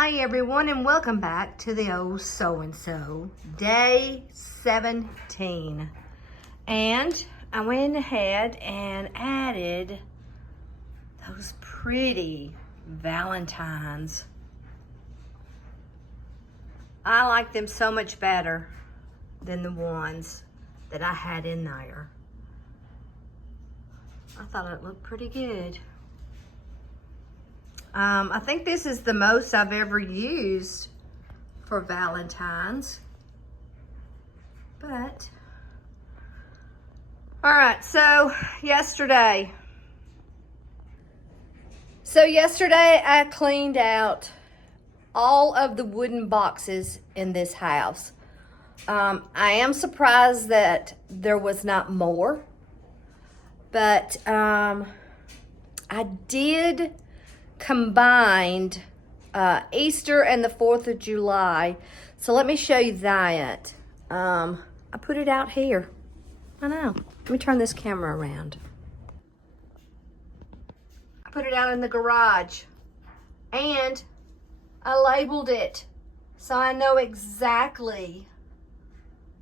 Hi everyone, and welcome back to the old so-and-so, day 17. And I went ahead and added those pretty Valentines. I like them so much better than the ones that I had in there. I thought it looked pretty good. I think this is the most I've ever used for Valentine's. But, all right, so yesterday I cleaned out all of the wooden boxes in this house. I am surprised that there was not more, but I did combined Easter and the 4th of July. So let me show you that. I put it out here. I know. Let me turn this camera around. I put it out in the garage and I labeled it so I know exactly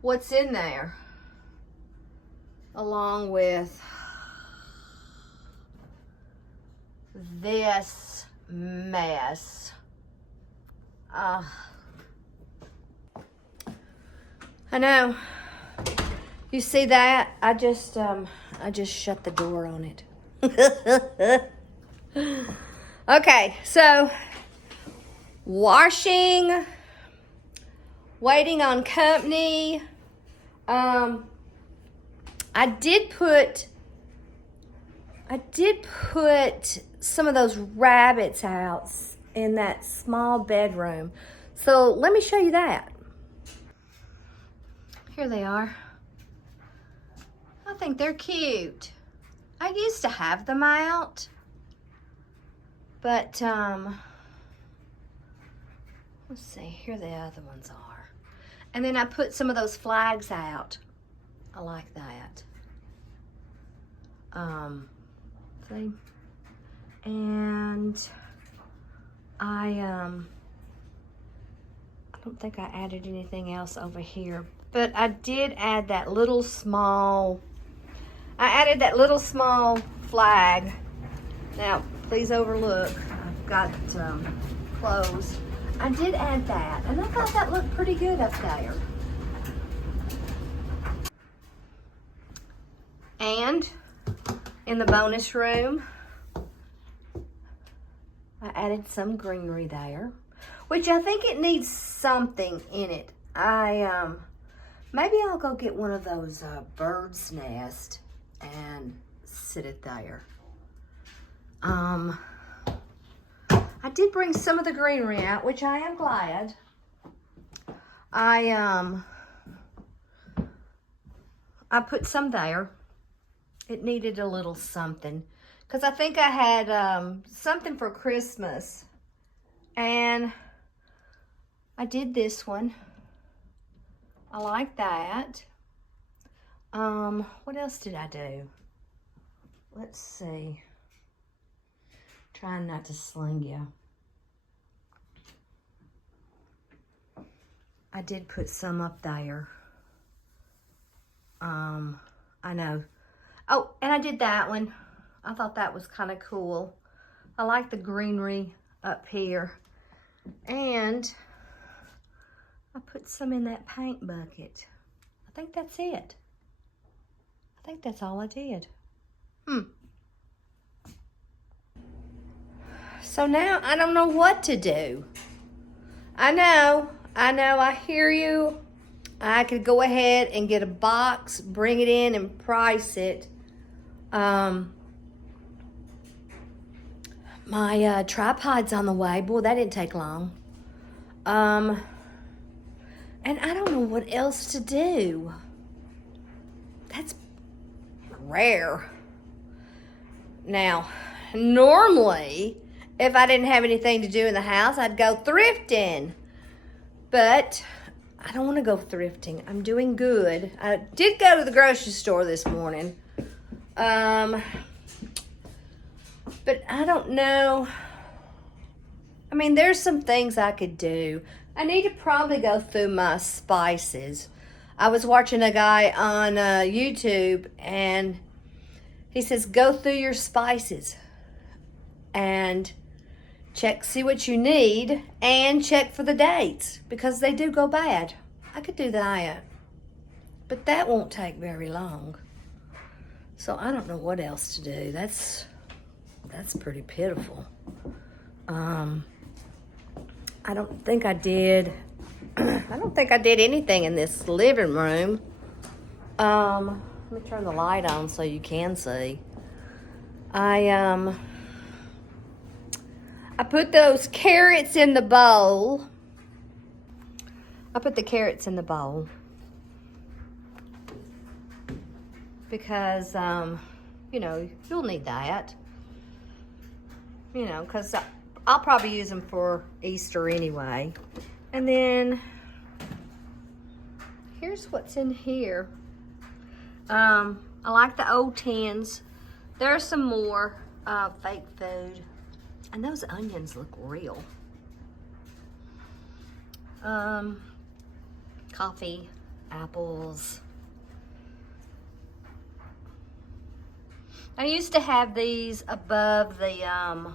what's in there, along with this mess. I know. You see that? I just shut the door on it. Okay, so washing, waiting on company. I did put some of those rabbits out in that small bedroom. So let me show you that. Here they are. I think they're cute. I used to have them out, but let's see, here the other ones are. And then I put some of those flags out. I like that. See? And I don't think I added anything else over here, but I did add that little small, flag. Now, please overlook, I've got clothes. I did add that, and I thought that looked pretty good up there. And in the bonus room, I added some greenery there, which I think it needs something in it. Maybe I'll go get one of those bird's nest and sit it there. I did bring some of the greenery out, which I am glad. I put some there. It needed a little something, because I think I had something for Christmas, and I did this one. I like that. What else did I do? Let's see. Trying not to sling you. I did put some up there. I know. Oh, and I did that one. I thought that was kind of cool. I like the greenery up here. And I put some in that paint bucket. I think that's it. I think that's all I did. So now I don't know what to do. I know, I hear you. I could go ahead and get a box, bring it in and price it. My tripod's on the way. Boy, that didn't take long. And I don't know what else to do. That's rare. Now, normally, if I didn't have anything to do in the house, I'd go thrifting. But I don't want to go thrifting. I'm doing good. I did go to the grocery store this morning. But I don't know I mean, there's some things I could do. I need to probably go through my spices. I was watching a guy on YouTube, and he says, go through your spices and check, see what you need, and check for the dates, because they do go bad. I could do that, but that won't take very long. So I don't know what else to do. That's pretty pitiful. I don't think I did. I don't think I did anything in this living room. Let me turn the light on so you can see. I put those carrots in the bowl. I put the carrots in the bowl because, you know, you'll need that. You know, because I'll probably use them for Easter anyway. And then, here's what's in here. I like the old tins. There's some more fake food. And those onions look real. Coffee, apples. I used to have these above the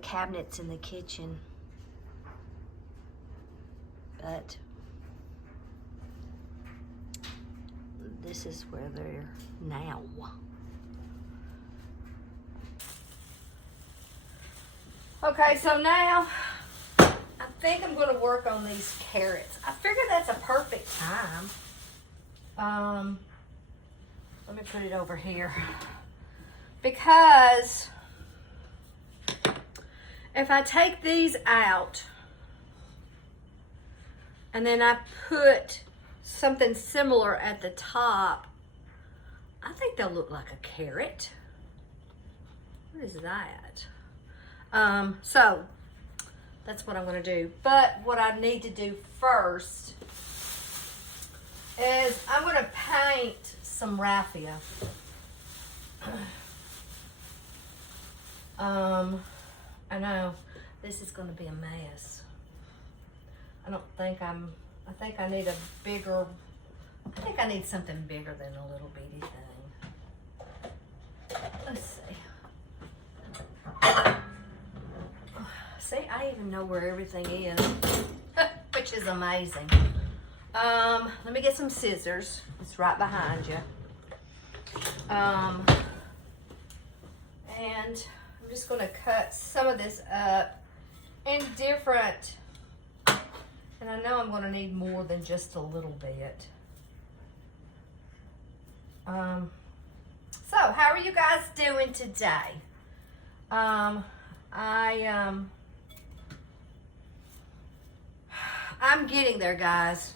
cabinets in the kitchen, but this is where they're now. Okay, so now I think I'm going to work on these carrots. I figure that's a perfect time. Let me put it over here, because if I take these out and then I put something similar at the top, I think they'll look like a carrot. What is that? So that's what I'm going to do. But what I need to do first is I'm going to paint some raffia. I know this is going to be a mess. I think I need a bigger, I think I need something bigger than a little bitty thing. Let's see. See, I even know where everything is, which is amazing. Let me get some scissors. It's right behind you. And I'm just going to cut some of this up in different, and I know I'm going to need more than just a little bit. So how are you guys doing today? I'm getting there, guys.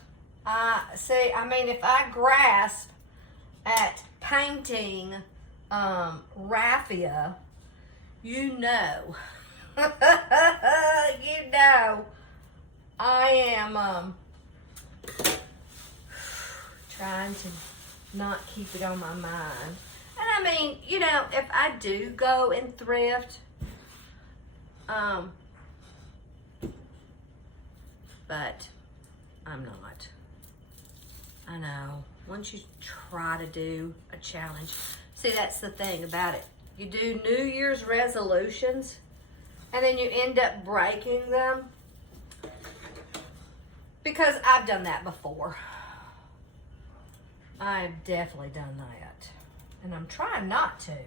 See, I mean, if I grasp at painting raffia, you know, you know, I am trying to not keep it on my mind. And I mean, you know, if I do go and thrift, but I'm not. I know. Once you try to do a challenge, see, that's the thing about it. You do New Year's resolutions, and then you end up breaking them. Because I've done that before. I've definitely done that. And I'm trying not to.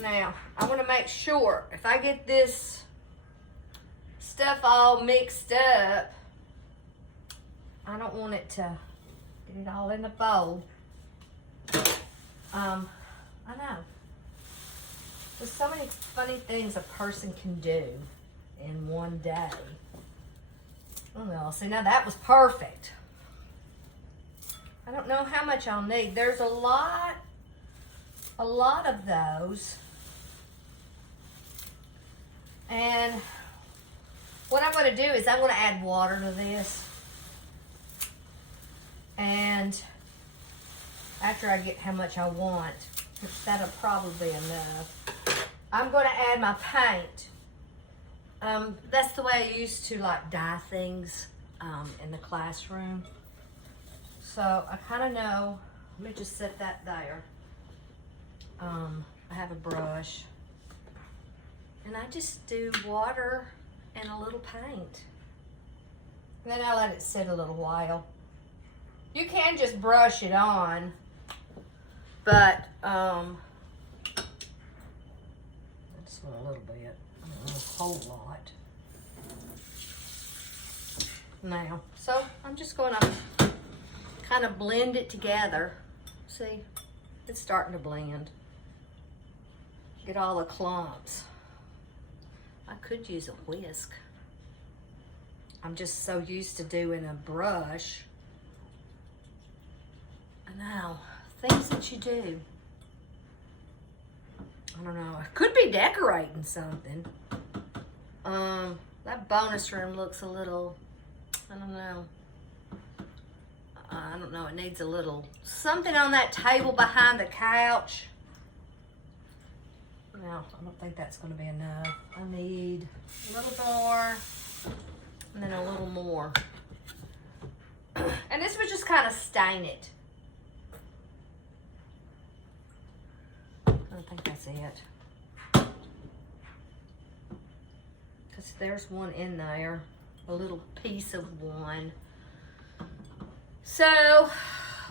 Now, I want to make sure if I get this stuff all mixed up, I don't want it to get it all in the bowl. I know. There's so many funny things a person can do in one day. Oh well, see, now that was perfect. I don't know how much I'll need. There's a lot of those. And what I'm going to do is I'm going to add water to this. And after I get how much I want, which that'll probably be enough, I'm going to add my paint. That's the way I used to like dye things in the classroom. So I kind of know. Let me just set that there. I have a brush. And I just do water and a little paint. And then I let it sit a little while. You can just brush it on, but I just want a little bit. I don't want a whole lot. Now, so I'm just going to kind of blend it together. See, it's starting to blend. Get all the clumps. I could use a whisk. I'm just so used to doing a brush. I know, things that you do. I don't know, I could be decorating something. That bonus room looks a little, I don't know, it needs a little, something on that table behind the couch. No, I don't think that's gonna be enough. I need a little more, and then a little more. And this would just kind of stain it. I think that's it. Because there's one in there, a little piece of one. So,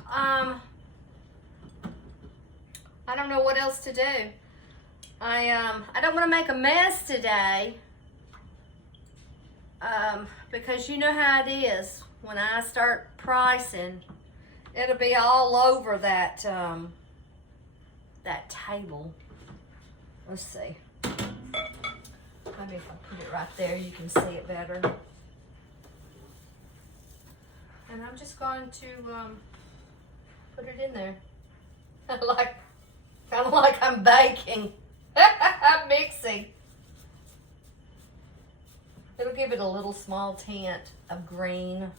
I don't know what else to do. I don't want to make a mess today. Because you know how it is. When I start pricing, it'll be all over that, that table. Let's see. Maybe if I put it right there, you can see it better. And I'm just going to put it in there. Like, kind of like I'm baking. I'm mixing. It'll give it a little small tint of green.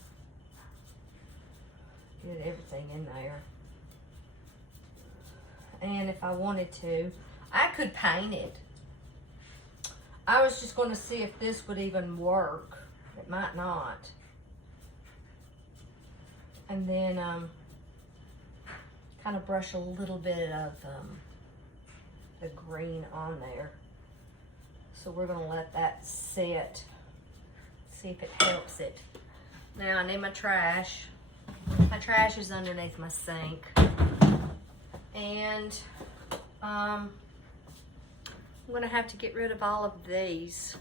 Get everything in there. And if I wanted to, I could paint it. I was just going to see if this would even work. It might not. And then kind of brush a little bit of the green on there. So we're going to let that sit. See if it helps it. Now I need my trash. My trash is underneath my sink. And I'm gonna have to get rid of all of these.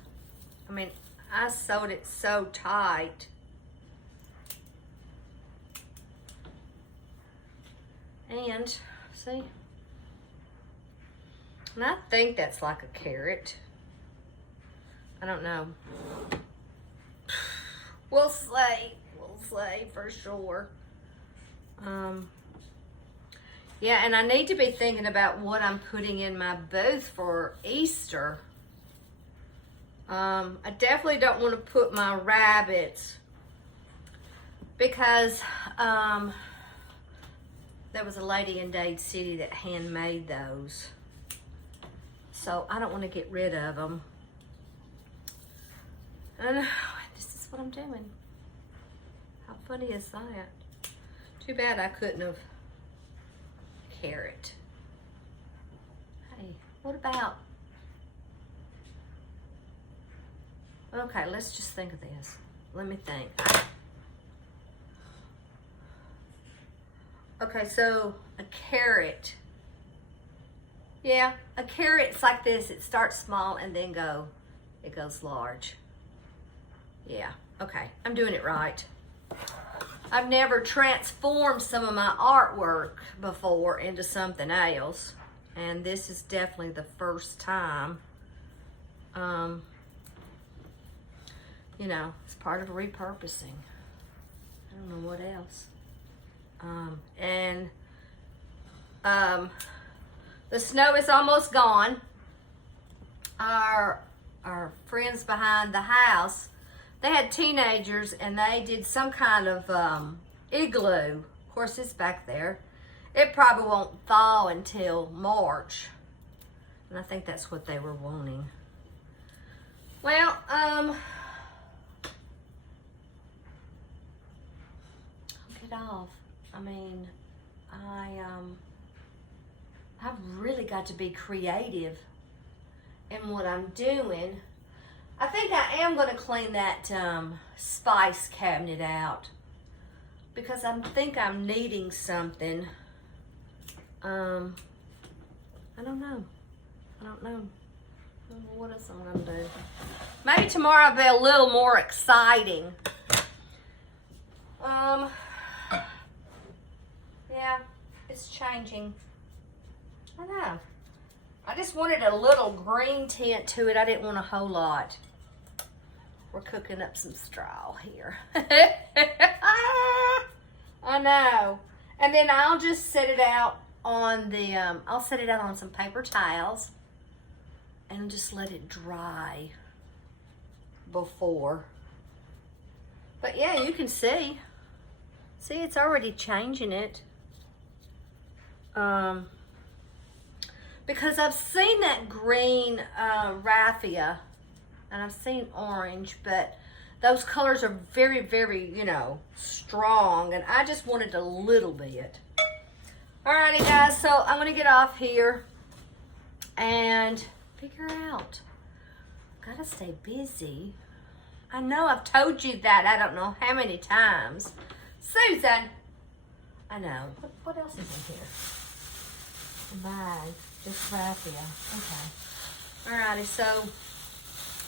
I mean, I sewed it so tight. And see, and I think that's like a carrot. I don't know. We'll say for sure. Yeah, and I need to be thinking about what I'm putting in my booth for Easter. I definitely don't want to put my rabbits because there was a lady in Dade City that handmade those. So I don't want to get rid of them. And this is what I'm doing. How funny is that? Too bad I couldn't have carrot. Hey, what about? Okay, let's just think of this. Let me think. Okay, so a carrot. Yeah, a carrot's like this. It starts small and then it goes large. Yeah, okay, I'm doing it right. I've never transformed some of my artwork before into something else. And this is definitely the first time. You know, it's part of repurposing. I don't know what else. The snow is almost gone. Our friends behind the house, they had teenagers and they did some kind of igloo. Of course, it's back there. It probably won't thaw until March. And I think that's what they were wanting. Well, I'll get off. I mean, I've really got to be creative in what I'm doing. I think I am going to clean that spice cabinet out because I think I'm needing something. I don't know. I don't know what else I'm going to do. Maybe tomorrow will be a little more exciting. Yeah, it's changing. I know. I just wanted a little green tint to it. I didn't want a whole lot. We're cooking up some straw here. I know. And then I'll just set it out on the, I'll set it out on some paper towels and just let it dry before. But yeah, you can see. See, it's already changing it. Because I've seen that green raffia and I've seen orange, but those colors are very, very, you know, strong, and I just wanted a little bit. Alrighty guys, so I'm gonna get off here and figure out. Gotta stay busy. I know I've told you that I don't know how many times. Susan! I know. What else is in here? A bag. Just raffia. Okay. Alrighty, so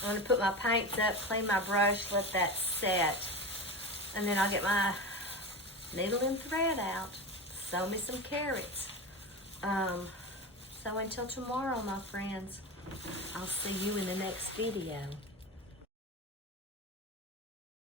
I'm going to put my paints up, clean my brush, let that set. And then I'll get my needle and thread out. Sew me some carrots. So until tomorrow, my friends, I'll see you in the next video.